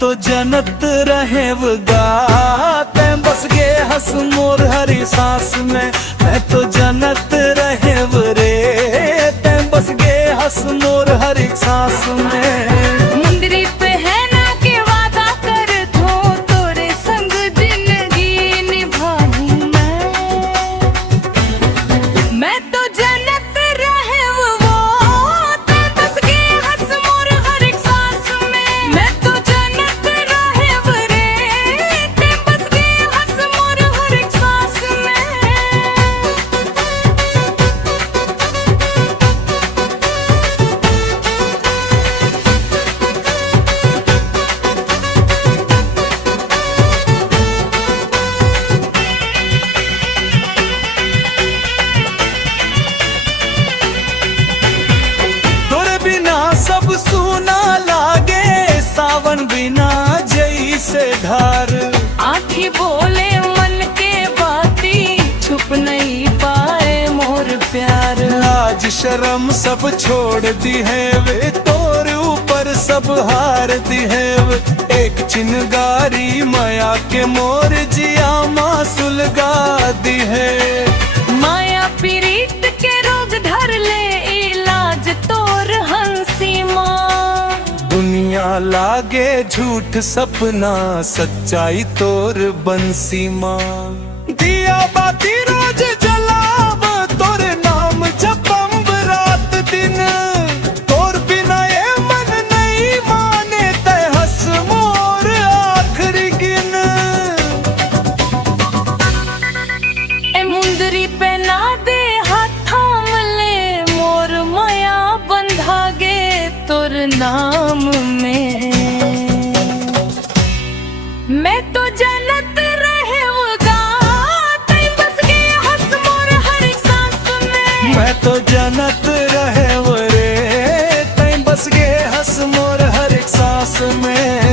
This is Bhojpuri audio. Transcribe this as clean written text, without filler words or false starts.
तो जनत रहेवगा तैं बस गे हंस मोर हरी सांस में। मैं तो जनत रहेव रे तैं बस गे हंस मोर हरी सांस में। मुंदरी पे है ना के वादा कर दो तोरे संग जिंदगी निभाऊं मैं तो जनत रहेव वो तैं बस गे हंस मोर हर एक सांस में। मैं तो जनत रहेव रे तैं बस गे हंस मोर हर एक सांस में। सब सूना लागे सावन बिना जैसे धार। आँखी बोले मन के बाती छुप नहीं पाए मोर प्यार। लाज शर्म सब छोड़ दी है वे तोर ऊपर सब हार दी है वे। एक चिनगारी माया के मोर जिया माँ सुलगा दी है। माया पीड़ित के रोग धर ले इलाज तोर हंसी माँ। दुनिया लागे झूठ सपना सच्चाई तोर बंसी माँ। दिया बाती रोज जलाव तोर नाम जपम रात दिन। तोर बिना ये मन नहीं माने तै हंस मोर आखिरी गिन। ए मुंदरी पे ना दे हाथ थाम ले मोर माया बंधा गे तोर नाम में। मैं तो जनत रहेवगा तैं बस गे हंस मोर हर एक सांस में। मैं तो जनत रहेव रे तैं बस गे हंस मोर हर एक सांस में।